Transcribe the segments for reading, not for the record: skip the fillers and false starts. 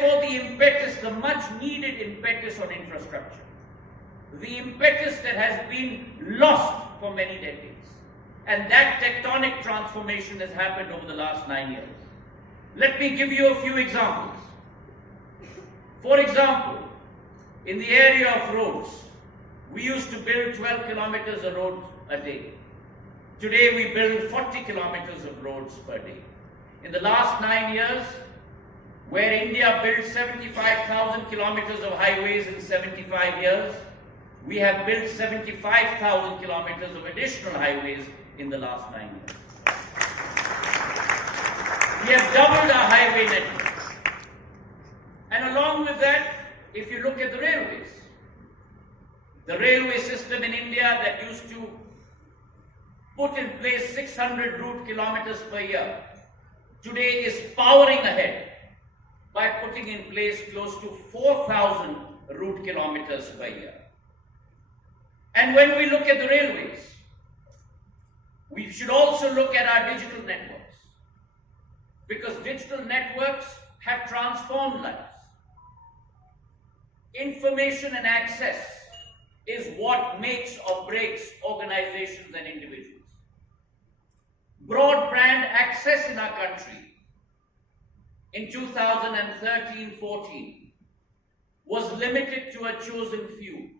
therefore the impetus, the much needed impetus on infrastructure, the impetus that has been lost for many decades, and that tectonic transformation has happened over the last 9 years. Let me give you a few examples. For example, in the area of roads, we used to build 12 kilometers of road a day. Today we build 40 kilometers of roads per day. In the last 9 years, where India built 75,000 kilometers of highways in 75 years, we have built 75,000 kilometers of additional highways in the last 9 years. We have doubled our highway network. And along with that, if you look at the railway system in India that used to put in place 600 route kilometers per year, today is powering ahead by putting in place close to 4,000 route kilometers per year. And when we look at the railways, we should also look at our digital networks, because digital networks have transformed lives. Information and access is what makes or breaks organizations and individuals. Broadband access in our country in 2013-14 was limited to a chosen few.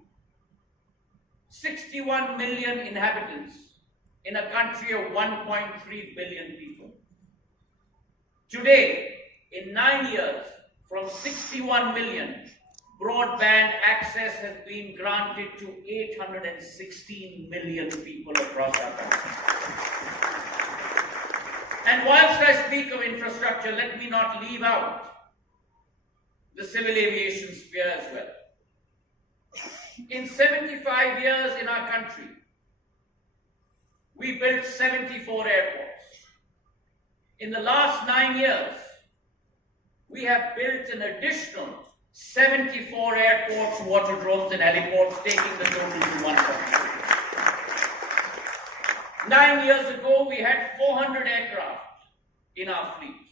61 million inhabitants in a country of 1.3 billion people. Today, in 9 years, from 61 million, broadband access has been granted to 816 million people across our country. And whilst I speak of infrastructure, let me not leave out the civil aviation sphere as well. In 75 years in our country, we built 74 airports. In the last 9 years, we have built an additional 74 airports, waterdromes and heliports, taking the total to 140. 9 years ago, we had 400 aircraft in our fleet.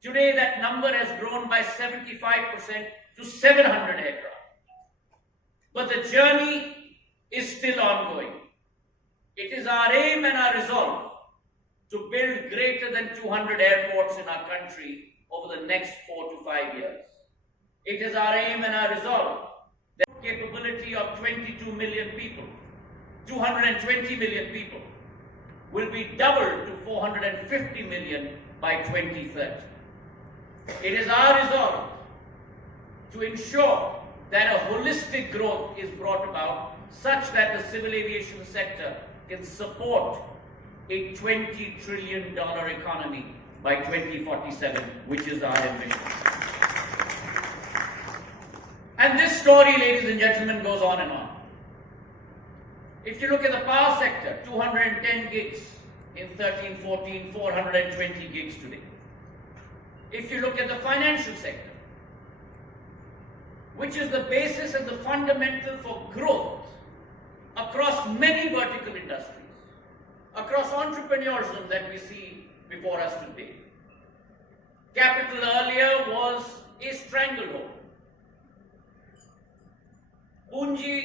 Today, that number has grown by 75% to 700 aircraft. But the journey is still ongoing. It is our aim and our resolve to build greater than 200 airports in our country over the next 4 to 5 years. It is our aim and our resolve that the capability of 22 million people, 220 million people, will be doubled to 450 million by 2030. It is our resolve to ensure that a holistic growth is brought about such that the civil aviation sector can support a $20 trillion economy by 2047, which is our ambition. And this story, ladies and gentlemen, goes on and on. If you look at the power sector, 210 gigs in 13-14, 420 gigs today. If you look at the financial sector, which is the basis and the fundamental for growth across many vertical industries, across entrepreneurism that we see before us today. Capital earlier was a stranglehold. पूंजी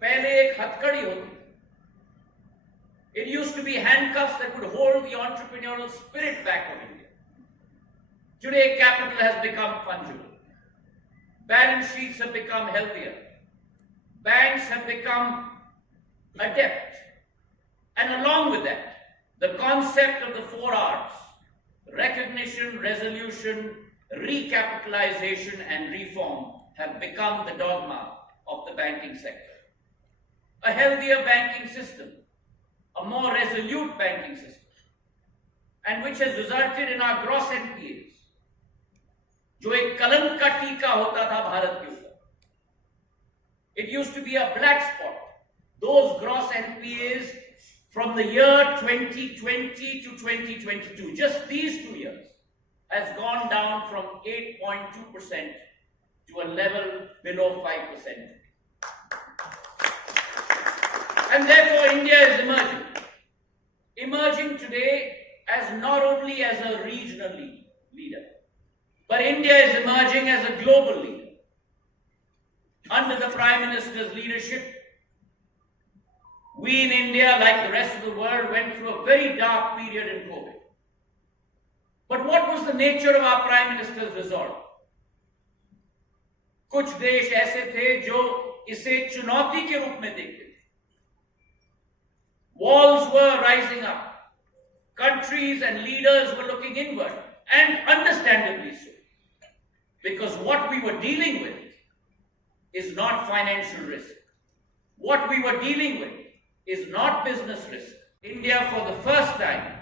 पहले एक हथकड़ी होती. It used to be handcuffs that would hold the entrepreneurial spirit back of India. Today, capital has become fungible. Balance sheets have become healthier. Banks have become adept. And along with that, the concept of the 4 R's, recognition, resolution, recapitalization, and reform, have become the dogma of the banking sector. A healthier banking system, a more resolute banking system, and which has resulted in our gross NPAs, जो एक कलंक का टीका होता था भारत के ऊपर. It used to be a black spot. Those gross NPAs from the year 2020 to 2022, just these 2 years, has gone down from 8.2% to a level below 5%. And therefore, India is emerging. Emerging today as not only as a regional leader, But India is emerging as a global leader. Under the Prime Minister's leadership, we in India, like the rest of the world, went through a very dark period in COVID. But what was the nature of our Prime Minister's resolve? कुछ देश ऐसे थे जो इसे चुनौती के रूप में देखते थे. Walls were rising up. Countries and leaders were looking inward, and understandably so. Because what we were dealing with is not financial risk. What we were dealing with is not business risk. India, for the first time,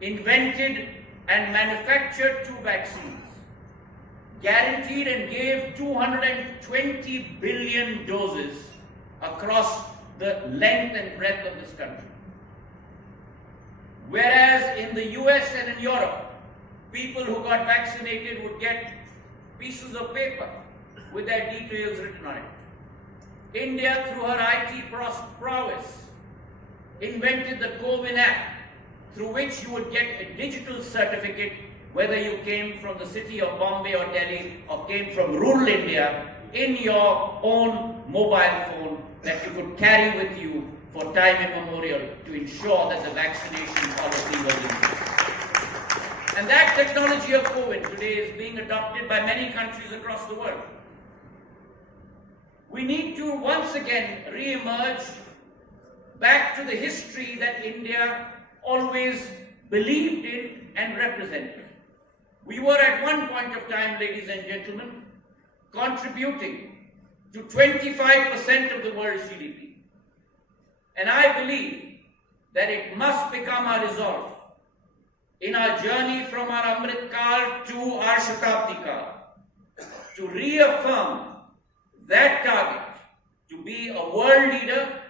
invented and manufactured 2 vaccines, guaranteed and gave 220 billion doses across the length and breadth of this country. Whereas in the US and in Europe, people who got vaccinated would get pieces of paper with their details written on it. India, through her IT prowess, invented the CoWIN app, through which you would get a digital certificate whether you came from the city of Bombay or Delhi or came from rural India, in your own mobile phone that you could carry with you for time immemorial to ensure that the vaccination policy was in place. And that technology of CoWIN today is being adopted by many countries across the world. We need to once again re-emerge back to the history that India always believed in and represented. We were at one point of time, ladies and gentlemen, contributing to 25% of the world's GDP. And I believe that it must become our resolve in our journey from our Amrit Kal to our Shatabdi Kal to reaffirm that target to be a world leader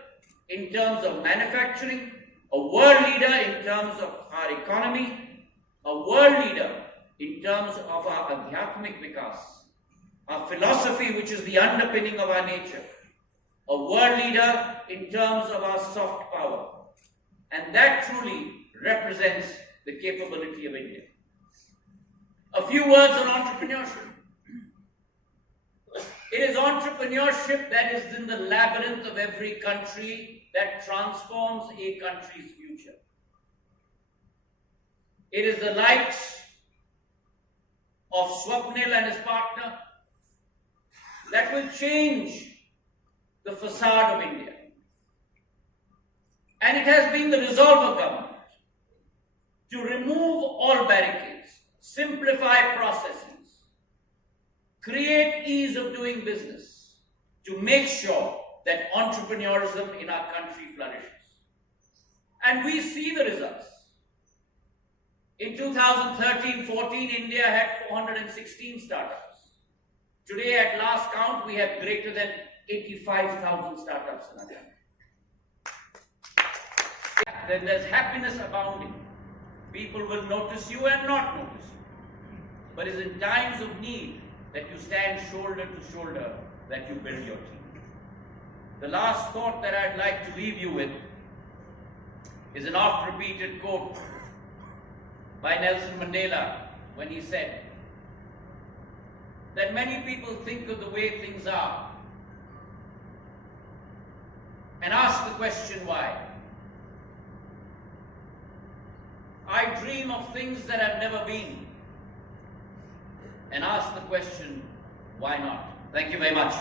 in terms of manufacturing, a world leader in terms of our economy, a world leader in terms of our adhyatmik vikas, our philosophy which is the underpinning of our nature, a world leader in terms of our soft power. And that truly represents the capability of India. A few words on entrepreneurship. It is entrepreneurship that is in the labyrinth of every country that transforms a country's future. It is the likes of Swapnil and his partner that will change the facade of India. And it has been the resolve of government to remove all barricades, simplify processes, create ease of doing business, to make sure that entrepreneurism in our country flourishes. And we see the results. In 2013-14, India had 416 startups. Today, at last count, we have greater than 85,000 startups in our country. Then there's happiness abounding. People will notice you and not notice you. But it's in times of need that you stand shoulder to shoulder, that you build your team. The last thought that I'd like to leave you with is an oft-repeated quote by Nelson Mandela when he said that many people think of the way things are and ask the question why. I dream of things that have never been and ask the question, why not? Thank you very much.